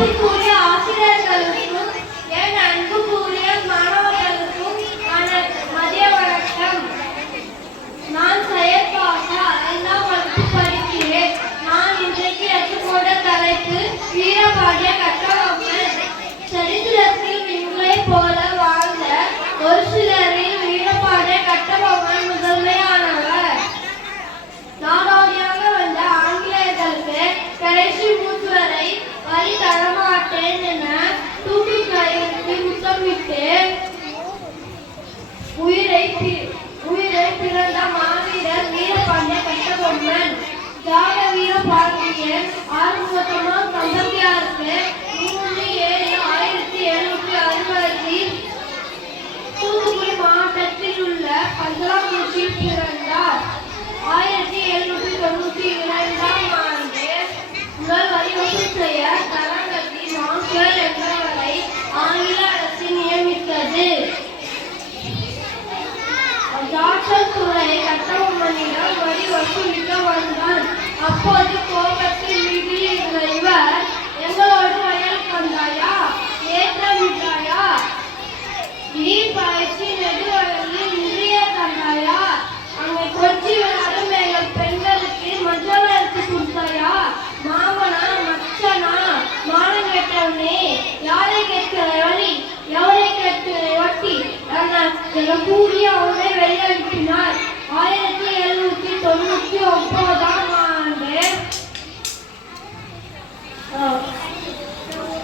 மதிப்புக்குரிய ஆசிரியர்களுக்கும் என் அன்புக்குரிய மாணவர்களுக்கும் மதிய வணக்கம். நான் செயற்பாக 5ஆம் வகுப்பு படிக்கிறேன். நான் இன்றைக்கு எடுத்துக்கொண்ட தலைப்பு வீரபாண்டிய கட்டபொம்மன். சரித்திரத்தில் விண்களை போல வாழ்ந்த ஒரு சிலரில் வீரபாண்டிய கட்டபொம்மன் முதன்மையானவர். நாடோடியாக வந்த ஆங்கிலேயர்களுக்கு கடைசி மூச்சு வரை வழி தரமாட்டேன் என தூக்கு கயிறுக்கு முத்தமிட்டு உயிரை பிறந்த மாவீரர் வீரபாண்டிய கட்டபொம்மன். தியாக வீரபாண்டியன் 656க்கு 3/7/1760 தூத்துக்குடி மாவட்டத்தில் உள்ள பந்தலாங்குறிச்சியில் பிறந்தார். 1792ஆம் ஆண்டு முதல் வரி வசூல் செய்ய தரங்கத்தி மாஸ்டர் என்பவரை ஆங்கில அரசு நியமித்தது. ஜாக்சன் துறை கட்டபொம்மனிடம் வரி வசூலிக்க வந்தான். அப்போது கோபத்தில் வீட்டில் இருந்த இவர், எங்களோடு வயலுக்கு வந்தாயா, ஏற்றமிட்டாயா, நீர் பாய்ச்சி நெடுவயலில் நிறைய தந்தாயா, அங்கே கொச்சி விளையாடும் எங்கள் பெண்களுக்கு மஞ்சள் அரிசி கொடுத்தாயா, மாமனா மச்சனா மானம் கேட்டவனே, யாரை கேட்கிற வழி, எவரை கேட்கிற வட்டி என கூறி அவனை வெளியனுப்பினார். 1799ஆம் ஆண்டு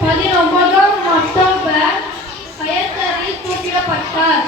19 அக்டோபர் கயத்தரில் தூக்கிடப்பட்டார்.